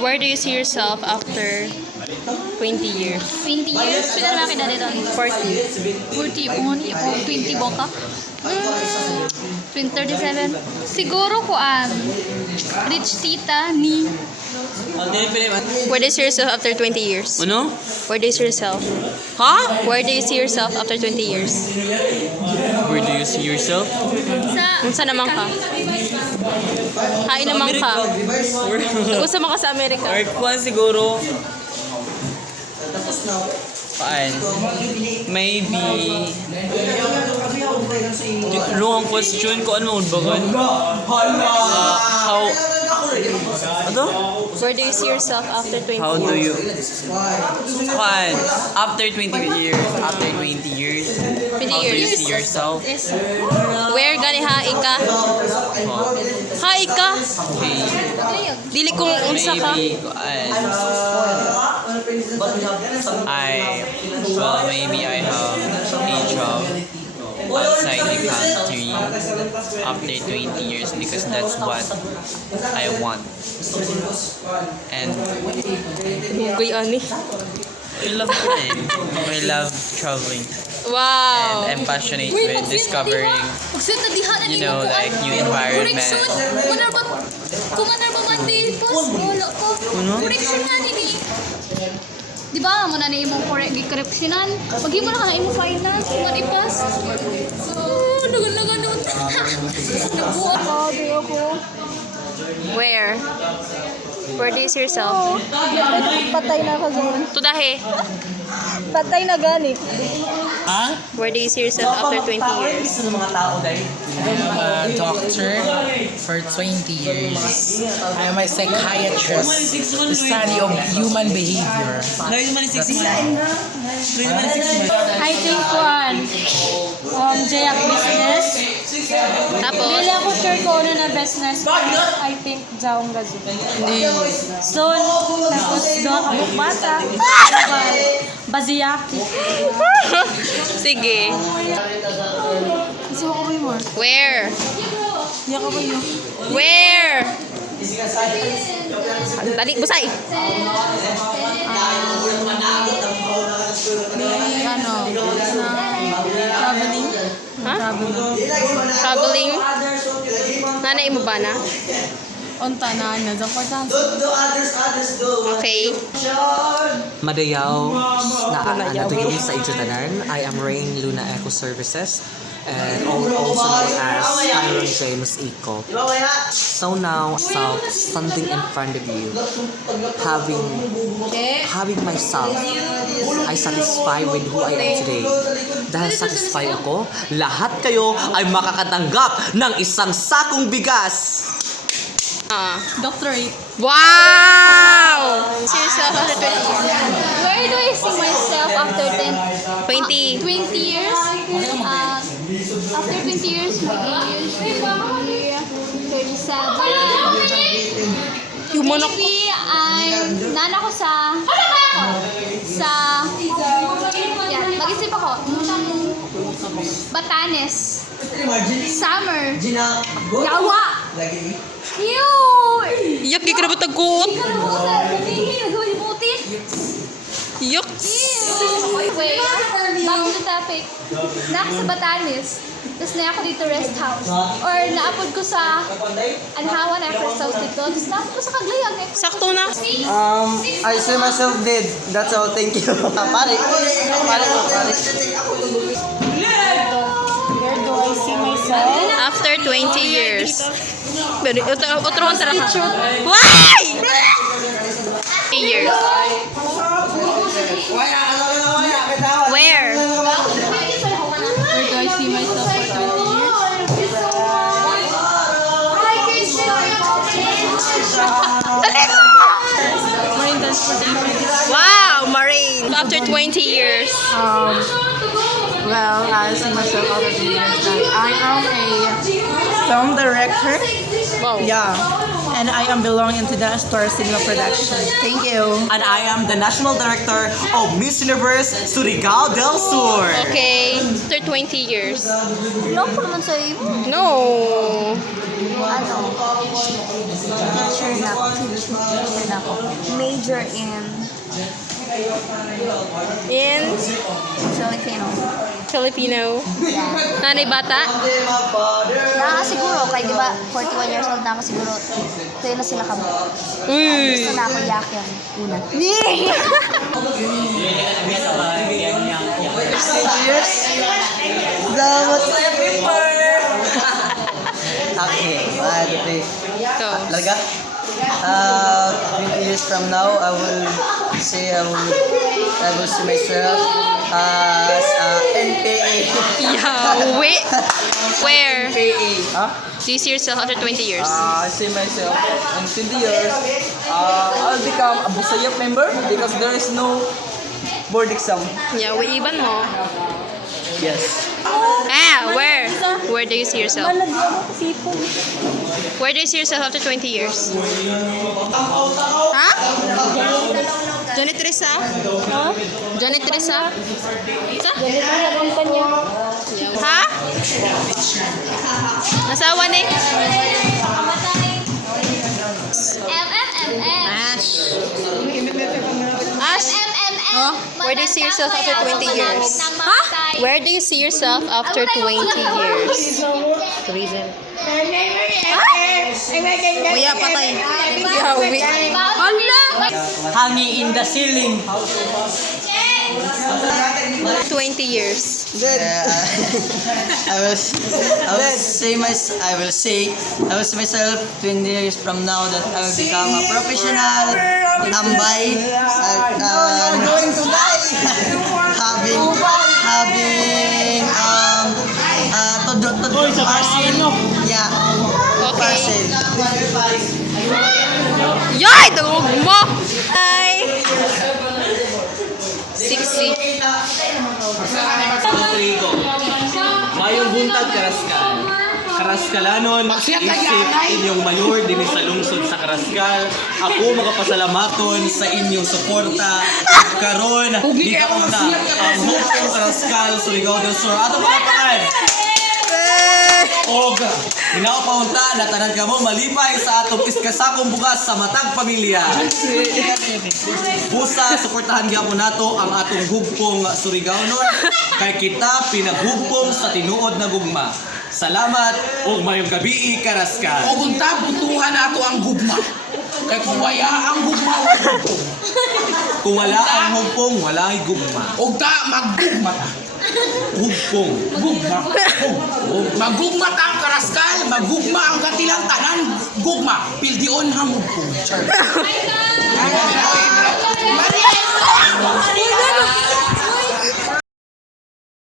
Where do you see yourself after 20 years? 20 years? Pila na kita dito? 40. 40. Only 20 boka? 2037. Siguro ko rich tita ni. Where do you see yourself after 20 years? Ano? Where do you see yourself? Ha? Where do you see yourself after 20 years? Where do you see yourself? Unsa naman ka? Hain naman ka. Gusto mo ka sa Amerika? Or kung siguro, paan? Maybe, long question ko ano bagan? How, ano? Where do you see yourself after 20 How do years? you, paan? After 20 years, 20 how do you years. see yourself? Where gani hai ka? Hai ka? Okay, Dili kung unsa ka. maybe, maybe I have a job outside the country after 20 years because that's what I want. And Uy, ani. I love flying. I love traveling. Wow. And I'm passionate with discovering, like new environment. Kung ano ba man din, post, wala ko. Correction nga nini. Di ba, mo na na imong correctionan. Pag-i mo na ka na imong finance, kung manipas. Nagan-lagan naman. Nabuha ko, di ako. Where? Where do you see yourself? Patay na ka dyan. Tudahe. Patay na gani. Ha? Where do you see yourself after 20 years? I'm a doctor for 20 years. I'm a psychiatrist, the study of human behavior. I think Jayak business. Tapos? Dili ako sure kung ano na business. I think Jaong Gazo. So, tapos doon ako bukbata. Baziyaki. Sige. Gusto ko ba more? Where? Hindi ako ba yun? Where? Dali, busay. Traveling. Ha? Traveling? Nanay mo ba na? Unta na, nasa Okay. Madayaw na natuyong sa Ijutanan. I am Rain Luna Eco Services and also known as Tyron James Eco. So now, standing in front of you, having myself, I satisfy with who I am today. Dahil satisfy ako, lahat kayo ay makakatanggap ng isang sakong bigas. Doctorate. Wow! See yourself after 20 years. Where do I see myself after 20. 20 years? After 20 years, my age will be 37. Yung manok. Maybe nana ko sa mag-isip ako. Batanes. Summer. Yawa. Ew! Yak, di ka na ba tagkuot? Yak. Wait, back to the topic. Naka sa Batanes. Tapos na ako dito rest house. Or naapod ko sa Anhawan na rest house dito. Tapos naapod ko sa Kaglayag. Sakto na. I see myself dead. That's all. Thank you. Pare. Where do I see myself? After 20 years. Pero, otro kontra ka. Why? 20 years. Where? Where do I see myself for 20 years? Wow, Marine. After 20 years. Well, I see myself out of the years. I am a film director. Wow. Yeah. And I am belonging to the Star Signal Production. Thank you. And I am the National Director of Miss Universe Surigao del Sur. Okay. After 20 years. Long pa naman sa iyo. No. Ano? Teacher na ako. Teacher na ako. Major in In Filipino. Filipino. Nanay bata? Nakakasiguro, kaya di ba 41 years old na ako siguro. Kaya na sila kami. Uy! Gusto na ako yakyan. Una. Okay, bad. So, Larga? 20 years from now, I will see myself as NPA. yeah, wait. Where? Huh? Do you see yourself after 20 years? I see myself in 20 years. I'll become a Busayap member because there is no board exam. Yeah, iban mo. Yes. Ah, where? Where do you see yourself? Where do you see yourself after 20 years? Ha? Johnny Teresa? Johnny Teresa? Isa? Ha? Nasawa ni? Ash. Ash? Oh, Where do you see yourself after 20 years? Huh? Where do you see yourself after 20 years? Tourism. Kuya, patay. Yawi. Hala! Hanging in the ceiling. 20 years. I will see myself 20 years from now that I will become a professional tambay. Going to die. having parcel. Yeah. Okay. Parcel. Yay! Dagog mo! Hi! 60. Rodrigo. Mayong buntag Karaskal. Karaskalanon, isip inyong mayor din sa lungsod sa Karaskal. Ako magapasalamaton sa inyong suporta. Karon, di ka una ang Hukong Karaskal, Surigao del Sur. Ato palapakan! Og, minaw paunta na tanan ka mo malipay sa atong iskasakong bugas sa matag pamilya. Busa, suportahan gyapon nato ang atong gugpong Surigao-non kay kita pinaghugpong sa tinuod na gugma. Salamat ug mayong gabi Karaskal. O unta, butuhan nato ang gugma. Kaya kung waya ang gugma, Kung wala ang hugpong, wala ay gugma. o ta, maggugma ta. Hugpong. Gugma. Magugma ta ang Karaskal, magugma ang katilang tanan, gugma. Pildion hang gugpong. Char.